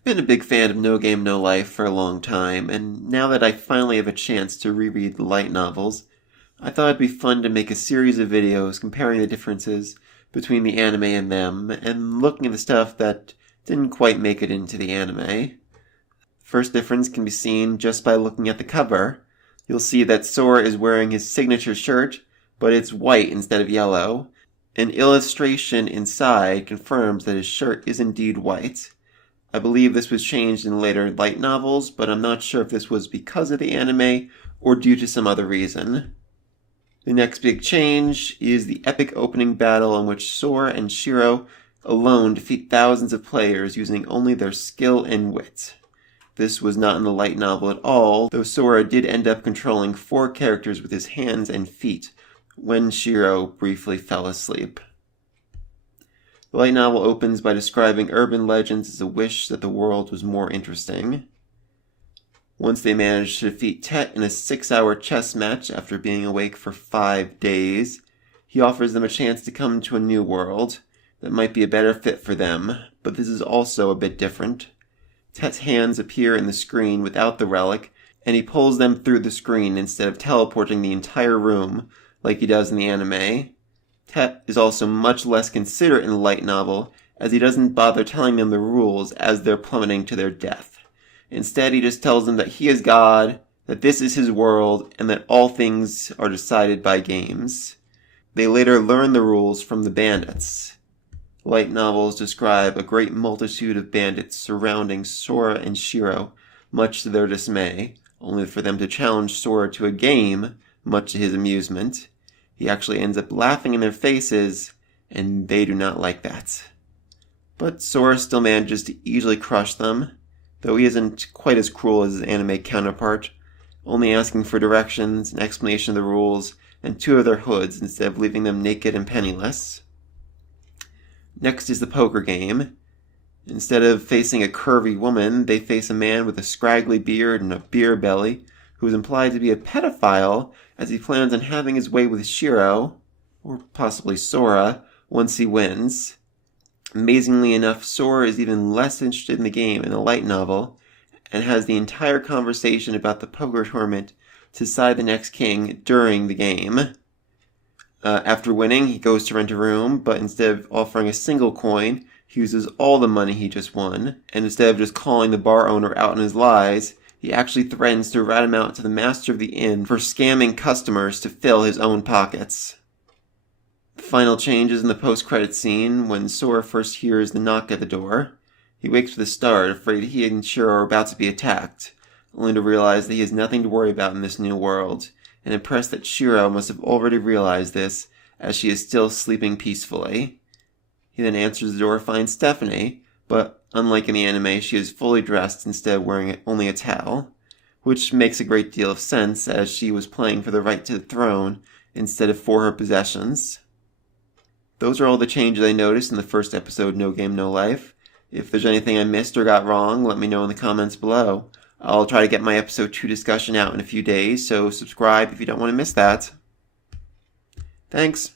I've been a big fan of No Game No Life for a long time, and now that I finally have a chance to reread the light novels, I thought it'd be fun to make a series of videos comparing the differences between the anime and them, and looking at the stuff that didn't quite make it into the anime. First difference can be seen just by looking at the cover. You'll see that Sora is wearing his signature shirt, but it's white instead of yellow. An illustration inside confirms that his shirt is indeed white. I believe this was changed in later light novels, but I'm not sure if this was because of the anime or due to some other reason. The next big change is the epic opening battle in which Sora and Shiro alone defeat thousands of players using only their skill and wit. This was not in the light novel at all, though Sora did end up controlling 4 characters with his hands and feet when Shiro briefly fell asleep. The light novel opens by describing urban legends as a wish that the world was more interesting. Once they manage to defeat Tet in a 6-hour chess match after being awake for 5 days, he offers them a chance to come to a new world that might be a better fit for them, but this is also a bit different. Tet's hands appear in the screen without the relic, and he pulls them through the screen instead of teleporting the entire room like he does in the anime. Tet is also much less considerate in the light novel, as he doesn't bother telling them the rules as they're plummeting to their death. Instead, he just tells them that he is God, that this is his world, and that all things are decided by games. They later learn the rules from the bandits. Light novels describe a great multitude of bandits surrounding Sora and Shiro, much to their dismay, only for them to challenge Sora to a game, much to his amusement. He actually ends up laughing in their faces, and they do not like that. But Sora still manages to easily crush them, though he isn't quite as cruel as his anime counterpart, only asking for directions, an explanation of the rules, and 2 of their hoods instead of leaving them naked and penniless. Next is the poker game. Instead of facing a curvy woman, they face a man with a scraggly beard and a beer belly, who is implied to be a pedophile as he plans on having his way with Shiro, or possibly Sora, once he wins. Amazingly enough, Sora is even less interested in the game in the light novel, and has the entire conversation about the poker tournament to decide the next king during the game. After winning, he goes to rent a room, but instead of offering a single coin, he uses all the money he just won, and instead of just calling the bar owner out on his lies, he actually threatens to rat him out to the master of the inn for scamming customers to fill his own pockets. The final change is in the post-credits scene when Sora first hears the knock at the door. He wakes with a start, afraid he and Shiro are about to be attacked, only to realize that he has nothing to worry about in this new world, and impressed that Shiro must have already realized this, as she is still sleeping peacefully. He then answers the door to find Stephanie, but unlike in the anime, she is fully dressed instead of wearing only a towel, which makes a great deal of sense as she was playing for the right to the throne instead of for her possessions. Those are all the changes I noticed in the first episode, No Game No Life. If there's anything I missed or got wrong, let me know in the comments below. I'll try to get my episode 2 discussion out in a few days, so subscribe if you don't want to miss that. Thanks.